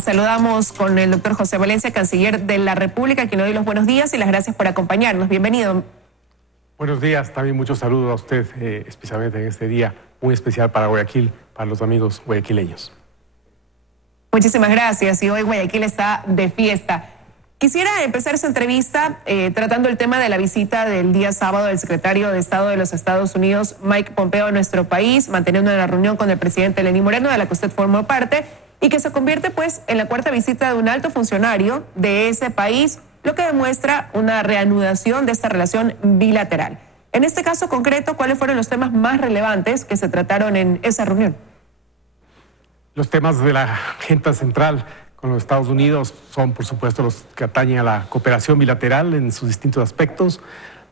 saludamos con el doctor José Valencia, canciller de la República, a quien le doy los buenos días y las gracias por acompañarnos. Bienvenido. Buenos días, también muchos saludos a usted, especialmente en este día muy especial para Guayaquil, para los amigos guayaquileños. Muchísimas gracias, y hoy Guayaquil está de fiesta. Quisiera empezar esa entrevista tratando el tema de la visita del día sábado del secretario de Estado de los Estados Unidos, Mike Pompeo, a nuestro país, manteniendo una reunión con el presidente Lenín Moreno, de la que usted formó parte, y que se convierte pues en la cuarta visita de un alto funcionario de ese país, lo que demuestra una reanudación de esta relación bilateral. En este caso concreto, ¿cuáles fueron los temas más relevantes que se trataron en esa reunión? Los temas de la agenda central con los Estados Unidos son, por supuesto, los que atañen a la cooperación bilateral en sus distintos aspectos.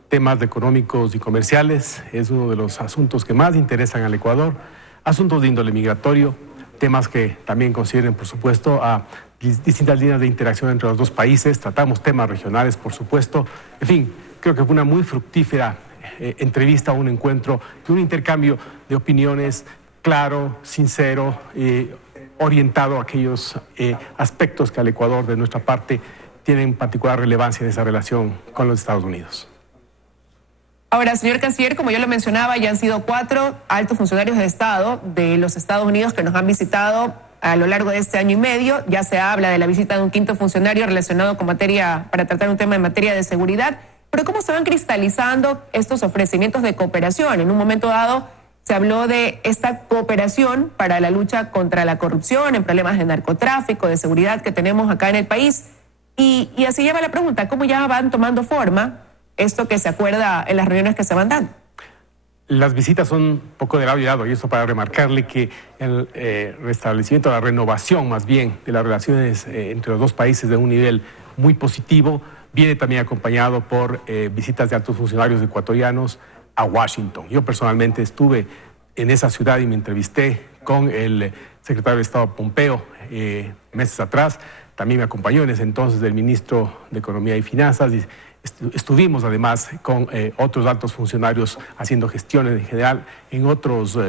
Temas económicos y comerciales es uno de los asuntos que más interesan al Ecuador. Asuntos de índole migratorio, temas que también consideren, por supuesto, a distintas líneas de interacción entre los dos países. Tratamos temas regionales, por supuesto. En fin, creo que fue una muy fructífera entrevista, un encuentro y un intercambio de opiniones claro, sincero, orientado a aquellos aspectos que al Ecuador, de nuestra parte, tienen particular relevancia en esa relación con los Estados Unidos. Ahora, señor canciller, como yo lo mencionaba, ya han sido 4 altos funcionarios de Estado de los Estados Unidos que nos han visitado a lo largo de este año y medio. Ya se habla de la visita de un 5º funcionario relacionado con para tratar un tema en materia de seguridad. Pero ¿cómo se van cristalizando estos ofrecimientos de cooperación? En un momento dado se habló de esta cooperación para la lucha contra la corrupción, en problemas de narcotráfico, de seguridad que tenemos acá en el país. Y así lleva la pregunta, ¿cómo ya van tomando forma esto que se acuerda en las reuniones que se van dando? Las visitas son un poco de lado y lado, y eso para remarcarle que el restablecimiento, la renovación más bien de las relaciones entre los dos países de un nivel muy positivo, viene también acompañado por visitas de altos funcionarios ecuatorianos a Washington. Yo personalmente estuve en esa ciudad y me entrevisté con el secretario de Estado Pompeo meses atrás. También me acompañó en ese entonces el ministro de Economía y Finanzas, y estuvimos además con otros altos funcionarios haciendo gestiones en general en otros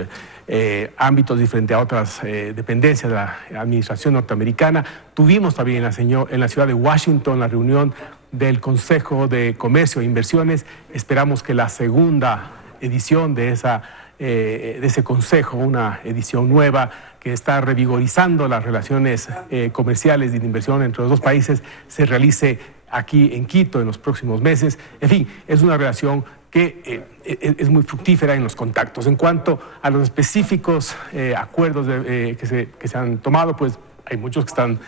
ámbitos diferentes a otras dependencias de la administración norteamericana. Tuvimos también en la ciudad de Washington la reunión del Consejo de Comercio e Inversiones. Esperamos que la segunda edición de ese consejo, una edición nueva que está revigorizando las relaciones comerciales y de inversión entre los dos países, se realice aquí en Quito en los próximos meses. En fin, es una relación que es muy fructífera en los contactos. En cuanto a los específicos acuerdos que se han tomado, pues hay muchos que están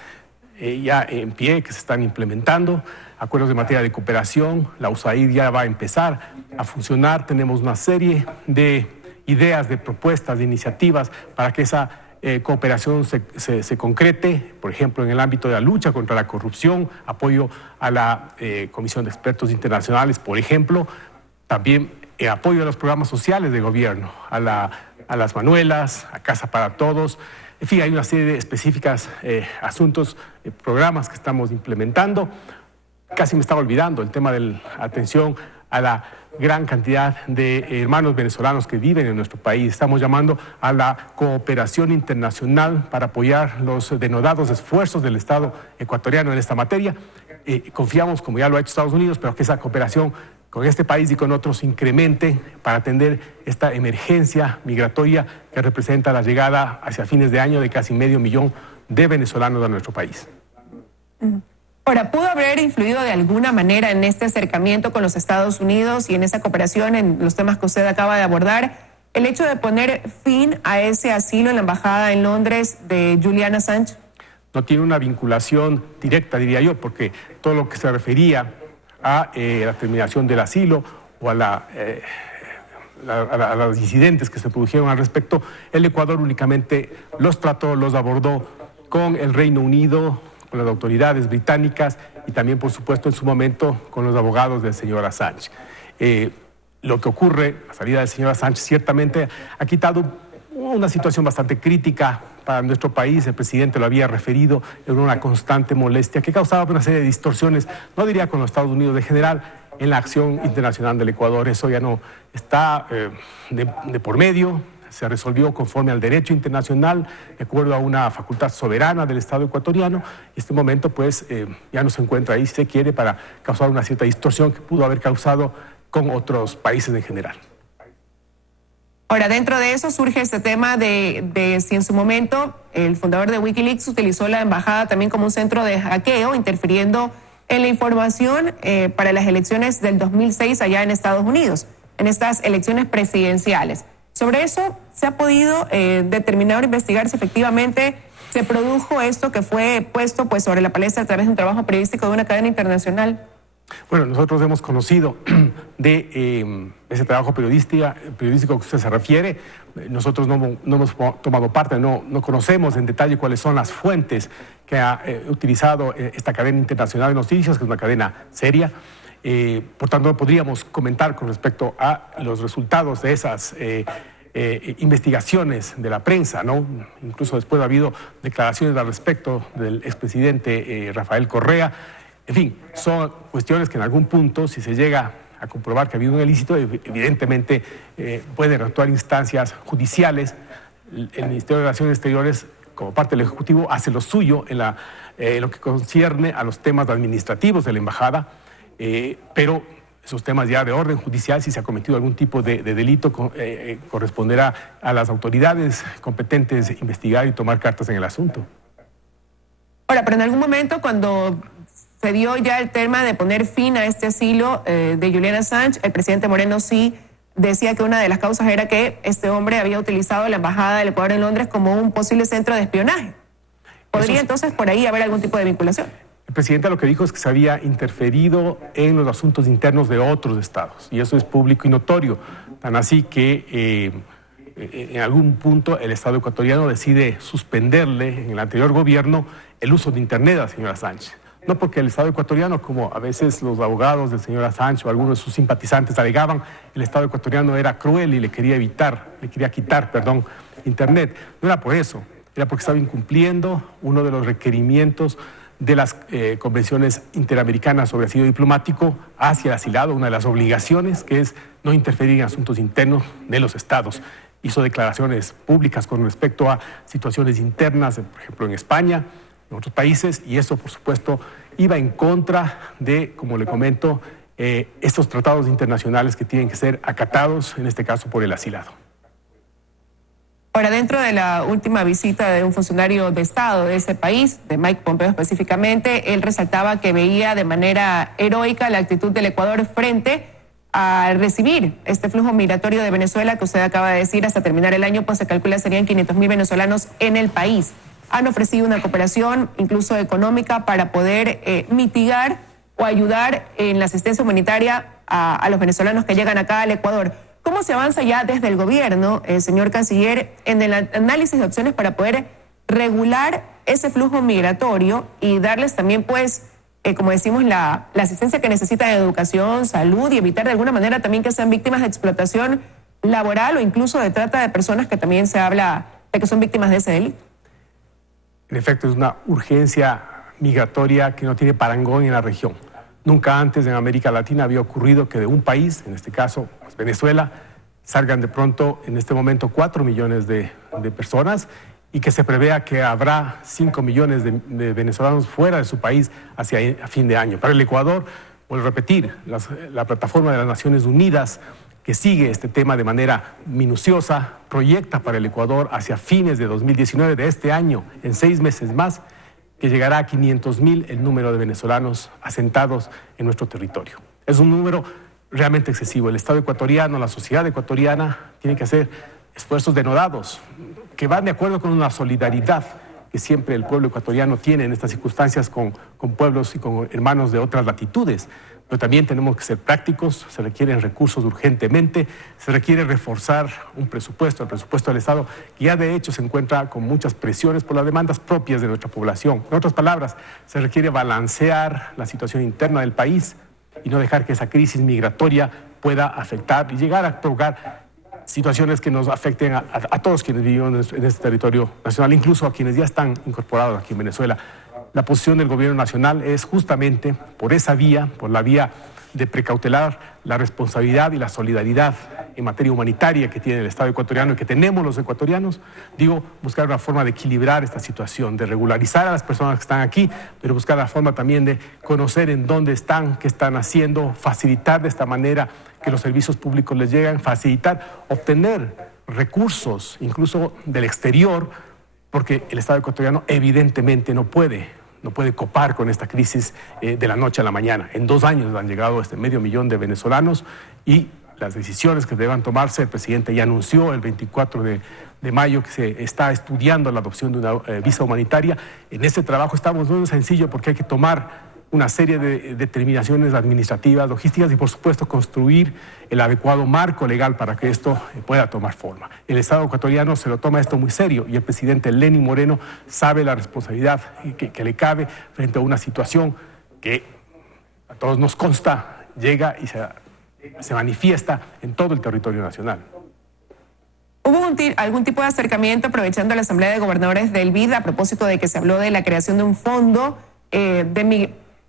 ya en pie, que se están implementando. Acuerdos de materia de cooperación, la USAID ya va a empezar a funcionar. Tenemos una serie de ideas, de propuestas, de iniciativas para que esa cooperación se concrete, por ejemplo, en el ámbito de la lucha contra la corrupción, apoyo a la Comisión de Expertos Internacionales, por ejemplo, también apoyo a los programas sociales de gobierno, a las manuelas, a Casa para Todos. En fin, hay una serie de específicas asuntos, programas que estamos implementando. Casi me estaba olvidando el tema de la atención a la gran cantidad de hermanos venezolanos que viven en nuestro país. Estamos llamando a la cooperación internacional para apoyar los denodados esfuerzos del Estado ecuatoriano en esta materia. Confiamos, como ya lo ha hecho Estados Unidos, pero que esa cooperación con este país y con otros incremente para atender esta emergencia migratoria que representa la llegada hacia fines de año de casi 500,000 de venezolanos a nuestro país. Ahora, ¿pudo haber influido de alguna manera en este acercamiento con los Estados Unidos y en esa cooperación en los temas que usted acaba de abordar el hecho de poner fin a ese asilo en la embajada en Londres de Julian Assange? No tiene una vinculación directa, diría yo, porque todo lo que se refería a la terminación del asilo o a los incidentes que se produjeron al respecto, el Ecuador únicamente los trató, los abordó con el Reino Unido, con las autoridades británicas y también, por supuesto, en su momento con los abogados del señor Assange. Lo que ocurre, la salida del señor Assange, ciertamente ha quitado una situación bastante crítica para nuestro país. El presidente lo había referido, era una constante molestia que causaba una serie de distorsiones, no diría con los Estados Unidos de general, en la acción internacional del Ecuador. Eso ya no está de por medio. se resolvió conforme al derecho internacional, de acuerdo a una facultad soberana del Estado ecuatoriano. Y este momento, pues, ya no se encuentra ahí, si se quiere, para causar una cierta distorsión que pudo haber causado con otros países en general. Ahora, dentro de eso surge este tema de si en su momento el fundador de Wikileaks utilizó la embajada también como un centro de hackeo, interfiriendo en la información para las elecciones del 2006 allá en Estados Unidos, en estas elecciones presidenciales. Sobre eso, ¿se ha podido determinar o investigar si efectivamente se produjo esto que fue puesto pues sobre la palestra a través de un trabajo periodístico de una cadena internacional? Bueno, nosotros hemos conocido de ese trabajo periodístico que usted se refiere. Nosotros no hemos tomado parte, no conocemos en detalle cuáles son las fuentes que ha utilizado esta cadena internacional de noticias, que es una cadena seria. Por tanto, no podríamos comentar con respecto a los resultados de esas investigaciones de la prensa, ¿no? Incluso después ha habido declaraciones al respecto del expresidente Rafael Correa. En fin, son cuestiones que en algún punto, si se llega a comprobar que ha habido un ilícito, evidentemente pueden actuar instancias judiciales. El Ministerio de Relaciones Exteriores, como parte del Ejecutivo, hace lo suyo en lo que concierne a los temas administrativos de la embajada, pero esos temas ya de orden judicial, si se ha cometido algún tipo de delito, corresponderá a las autoridades competentes investigar y tomar cartas en el asunto. Ahora, pero en algún momento cuando se dio ya el tema de poner fin a este asilo de Julian Assange, el presidente Moreno sí decía que una de las causas era que este hombre había utilizado la embajada del Ecuador en Londres como un posible centro de espionaje. ¿Podría entonces por ahí haber algún tipo de vinculación? El presidente lo que dijo es que se había interferido en los asuntos internos de otros estados, y eso es público y notorio, tan así que en algún punto el Estado ecuatoriano decide suspenderle en el anterior gobierno el uso de Internet al señor Assange. No porque el Estado ecuatoriano, como a veces los abogados del señor Assange o algunos de sus simpatizantes alegaban, el Estado ecuatoriano era cruel y le quería quitar Internet. No era por eso, era porque estaba incumpliendo uno de los requerimientos de las convenciones interamericanas sobre asilo diplomático hacia el asilado, una de las obligaciones, que es no interferir en asuntos internos de los estados. Hizo declaraciones públicas con respecto a situaciones internas, por ejemplo en España, en otros países, y eso por supuesto iba en contra de, como le comento, estos tratados internacionales que tienen que ser acatados, en este caso por el asilado. Ahora, dentro de la última visita de un funcionario de Estado de ese país, de Mike Pompeo específicamente, él resaltaba que veía de manera heroica la actitud del Ecuador frente a recibir este flujo migratorio de Venezuela que usted acaba de decir, hasta terminar el año, pues se calcula serían 500,000 venezolanos en el país. Han ofrecido una cooperación, incluso económica, para poder mitigar o ayudar en la asistencia humanitaria a los venezolanos que llegan acá al Ecuador. ¿Cómo se avanza ya desde el gobierno, señor canciller, en el análisis de opciones para poder regular ese flujo migratorio y darles también, pues, como decimos, la asistencia que necesitan en educación, salud, y evitar de alguna manera también que sean víctimas de explotación laboral o incluso de trata de personas, que también se habla de que son víctimas de ese delito? En efecto, es una urgencia migratoria que no tiene parangón en la región. Nunca antes en América Latina había ocurrido que de un país, en este caso pues Venezuela, salgan de pronto en este momento 4 millones de personas, y que se prevea que habrá 5 millones de venezolanos fuera de su país a fin de año. Para el Ecuador, vuelvo a repetir, la plataforma de las Naciones Unidas, que sigue este tema de manera minuciosa, proyecta para el Ecuador hacia fines de 2019, de este año, en 6 meses más, que llegará a 500,000 el número de venezolanos asentados en nuestro territorio. Es un número realmente excesivo. El Estado ecuatoriano, la sociedad ecuatoriana, tiene que hacer esfuerzos denodados, que van de acuerdo con una solidaridad que siempre el pueblo ecuatoriano tiene en estas circunstancias con pueblos y con hermanos de otras latitudes. Pero también tenemos que ser prácticos, se requieren recursos urgentemente, se requiere reforzar un presupuesto, el presupuesto del Estado, que ya de hecho se encuentra con muchas presiones por las demandas propias de nuestra población. En otras palabras, se requiere balancear la situación interna del país y no dejar que esa crisis migratoria pueda afectar y llegar a provocar situaciones que nos afecten a todos quienes vivimos en este territorio nacional, incluso a quienes ya están incorporados aquí en Venezuela. La posición del gobierno nacional es justamente por esa vía, por la vía de precautelar la responsabilidad y la solidaridad en materia humanitaria que tiene el Estado ecuatoriano y que tenemos los ecuatorianos, digo, buscar una forma de equilibrar esta situación, de regularizar a las personas que están aquí, pero buscar la forma también de conocer en dónde están, qué están haciendo, facilitar de esta manera que los servicios públicos les lleguen, facilitar, obtener recursos, incluso del exterior, porque el Estado ecuatoriano evidentemente no puede copar con esta crisis de la noche a la mañana. En 2 años han llegado 500,000 de venezolanos y las decisiones que deban tomarse, el presidente ya anunció el 24 de mayo que se está estudiando la adopción de una visa humanitaria. En ese trabajo estamos, no es sencillo porque hay que tomar una serie de determinaciones administrativas, logísticas y por supuesto construir el adecuado marco legal para que esto pueda tomar forma. El Estado ecuatoriano se lo toma esto muy serio y el presidente Lenín Moreno sabe la responsabilidad que le cabe frente a una situación que a todos nos consta, llega y se manifiesta en todo el territorio nacional. ¿Hubo algún tipo de acercamiento aprovechando la Asamblea de Gobernadores del BID a propósito de que se habló de la creación de un fondo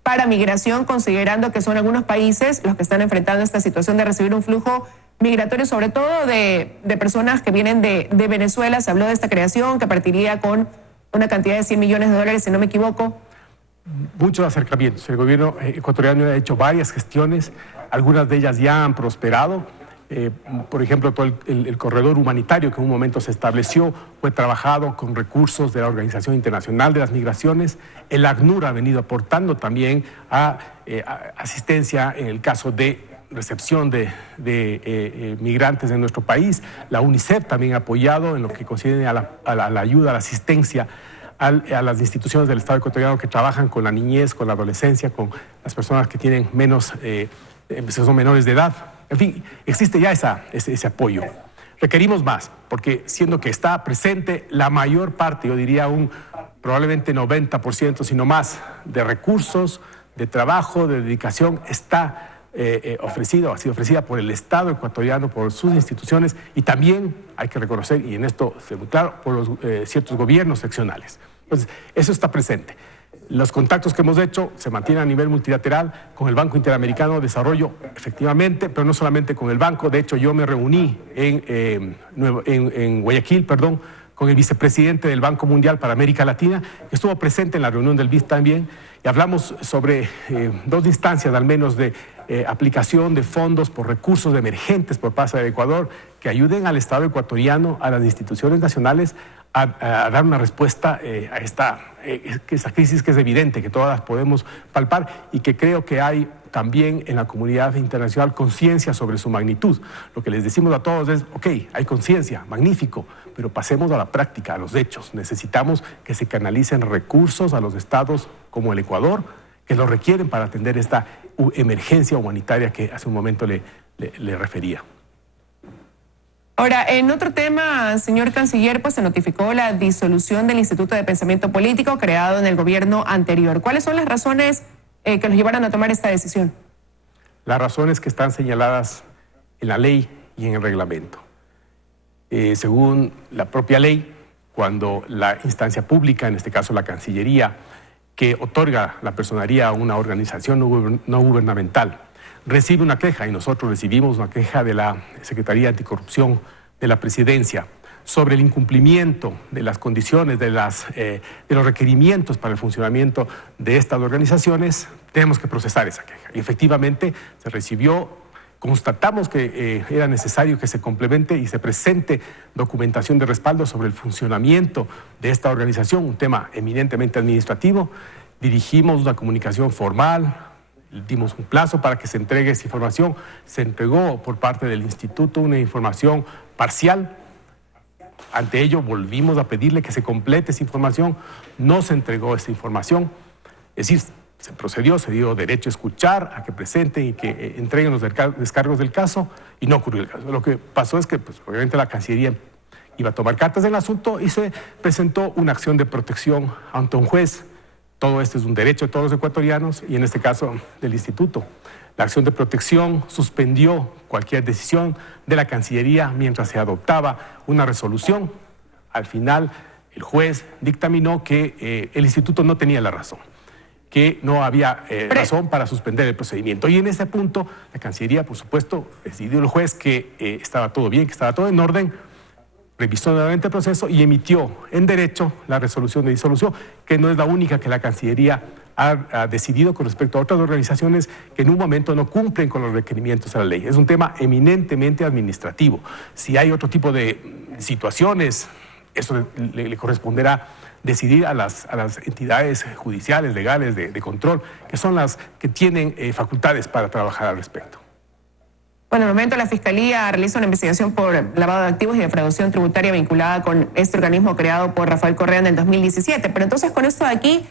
para migración, considerando que son algunos países los que están enfrentando esta situación de recibir un flujo migratorio, sobre todo de personas que vienen de Venezuela? Se habló de esta creación que partiría con una cantidad de $100 millones, si no me equivoco. Muchos acercamientos. El gobierno ecuatoriano ha hecho varias gestiones, algunas de ellas ya han prosperado. Por ejemplo, todo el corredor humanitario que en un momento se estableció fue trabajado con recursos de la Organización Internacional de las Migraciones. El ACNUR ha venido aportando también a asistencia en el caso de recepción de migrantes en nuestro país. La UNICEF también ha apoyado en lo que concierne a la ayuda, a la asistencia a las instituciones del Estado ecuatoriano que trabajan con la niñez, con la adolescencia, con las personas que tienen son menores de edad. En fin, existe ya ese apoyo. Requerimos más, porque siendo que está presente la mayor parte, yo diría probablemente 90%, sino más, de recursos, de trabajo, de dedicación, ha sido ofrecida por el Estado ecuatoriano, por sus instituciones y también, hay que reconocer, y en esto es muy claro, por los ciertos gobiernos seccionales. Entonces, eso está presente. Los contactos que hemos hecho se mantienen a nivel multilateral con el Banco Interamericano de Desarrollo, efectivamente, pero no solamente con el banco. De hecho, yo me reuní en Guayaquil, con el vicepresidente del Banco Mundial para América Latina, que estuvo presente en la reunión del BID también, y hablamos sobre 2 instancias al menos de aplicación de fondos por recursos emergentes por parte del Ecuador que ayuden al Estado ecuatoriano, a las instituciones nacionales a dar una respuesta a esta crisis que es evidente, que todas podemos palpar y que creo que hay también en la comunidad internacional conciencia sobre su magnitud. Lo que les decimos a todos es, ok, hay conciencia, magnífico, pero pasemos a la práctica, a los hechos. Necesitamos que se canalicen recursos a los estados como el Ecuador, que lo requieren para atender esta emergencia humanitaria que hace un momento le refería. Ahora, en otro tema, señor canciller, pues se notificó la disolución del Instituto de Pensamiento Político creado en el gobierno anterior. ¿Cuáles son las razones que los llevaron a tomar esta decisión? Las razones que están señaladas en la ley y en el reglamento. Según la propia ley, cuando la instancia pública, en este caso la Cancillería, que otorga la personería a una organización no gubernamental, recibe una queja, y nosotros recibimos una queja de la Secretaría Anticorrupción de la Presidencia sobre el incumplimiento de las condiciones, de los requerimientos para el funcionamiento de estas organizaciones, tenemos que procesar esa queja. Y efectivamente se recibió, constatamos que era necesario que se complemente y se presente documentación de respaldo sobre el funcionamiento de esta organización, un tema eminentemente administrativo. Dirigimos una comunicación formal, dimos un plazo para que se entregue esa información, se entregó por parte del instituto una información parcial. Ante ello volvimos a pedirle que se complete esa información, no se entregó esa información, es decir, se procedió, se dio derecho a escuchar, a que presenten y que entreguen los descargos del caso, y no ocurrió el caso. Lo que pasó es que pues, obviamente la Cancillería iba a tomar cartas en el asunto y se presentó una acción de protección ante un juez. Todo esto es un derecho de todos los ecuatorianos y en este caso del instituto. La acción de protección suspendió cualquier decisión de la Cancillería mientras se adoptaba una resolución. Al final, el juez dictaminó que el instituto no tenía la razón. que no había razón para suspender el procedimiento. Y en ese punto, la Cancillería, por supuesto, decidió el juez que estaba todo bien, que estaba todo en orden, revisó nuevamente el proceso y emitió en derecho la resolución de disolución, que no es la única que la Cancillería ha decidido con respecto a otras organizaciones que en un momento no cumplen con los requerimientos de la ley. Es un tema eminentemente administrativo. Si hay otro tipo de situaciones, eso le corresponderá decidir a las entidades judiciales, legales, de control, que son las que tienen facultades para trabajar al respecto. Bueno, en el momento la Fiscalía realiza una investigación por lavado de activos y defraudación tributaria vinculada con este organismo creado por Rafael Correa en el 2017. Pero entonces con esto de aquí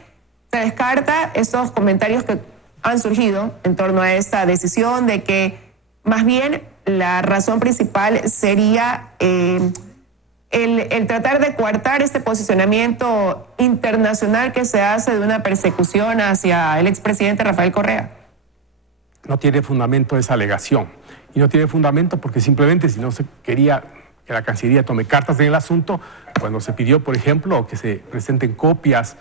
se descarta estos comentarios que han surgido en torno a esta decisión de que más bien la razón principal sería el tratar de coartar este posicionamiento internacional que se hace de una persecución hacia el expresidente Rafael Correa. No tiene fundamento esa alegación. Y no tiene fundamento porque simplemente si no se quería que la Cancillería tome cartas en el asunto, cuando se pidió, por ejemplo, que se presenten copias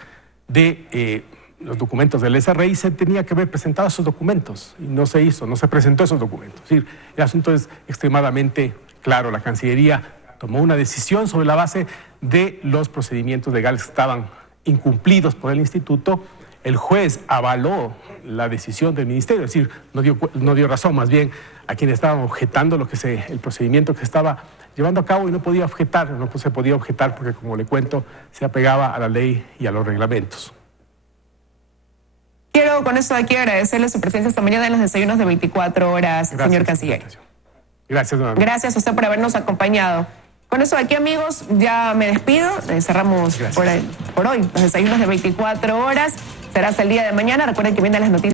de los documentos del SRI, se tenía que haber presentado esos documentos. Y no se hizo, no se presentó esos documentos. Es decir, el asunto es extremadamente claro. La Cancillería tomó una decisión sobre la base de los procedimientos legales que estaban incumplidos por el instituto. El juez avaló la decisión del ministerio, es decir, no dio razón más bien a quienes estaban objetando el procedimiento que se estaba llevando a cabo y no se podía objetar porque, como le cuento, se apegaba a la ley y a los reglamentos. Quiero con esto de aquí agradecerle su presencia esta mañana en los desayunos de 24 horas, Gracias, señor canciller. Gracias, nuevamente. Gracias a usted por habernos acompañado. Con eso de aquí, amigos, ya me despido. Cerramos por hoy los desayunos de 24 horas. Será hasta el día de mañana. Recuerden que vienen las noticias.